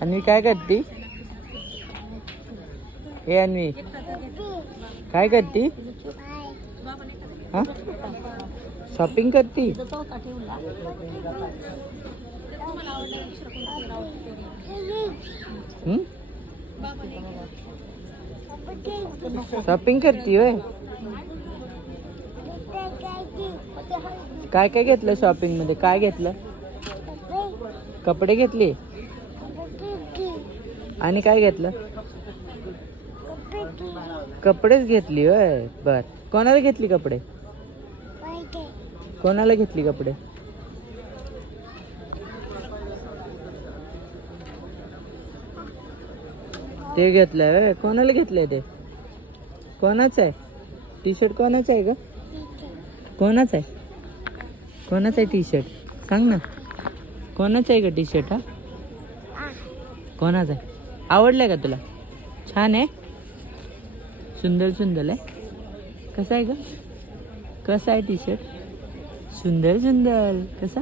अन्वी काय करती? हे अन्वी काय करती? हा शॉपिंग करती? शॉपिंग करती होय? काय काय घेतलं शॉपिंग मध्ये? काय घेतलं? कपडे घेतले आणि काय घेतलं? कपडेच घेतली होय. बर, कोणाला घेतली कपडे? कोणाला घेतली कपडे? ते घेतलंय होय. कोणाला घेतलंय ते? कोणाचं आहे टी शर्ट? कोणाचं आहे ग? कोणाचं आहे? कोणाचं आहे टी शर्ट? सांग ना, कोणाचं आहे ग टी शर्ट? हा कोणाचं आहे? आवडलंय का तुला? छान आहे, सुंदर सुंदर आहे. कसा आहे ग? कसा आहे टी शर्ट? सुंदर सुंदर. कसा?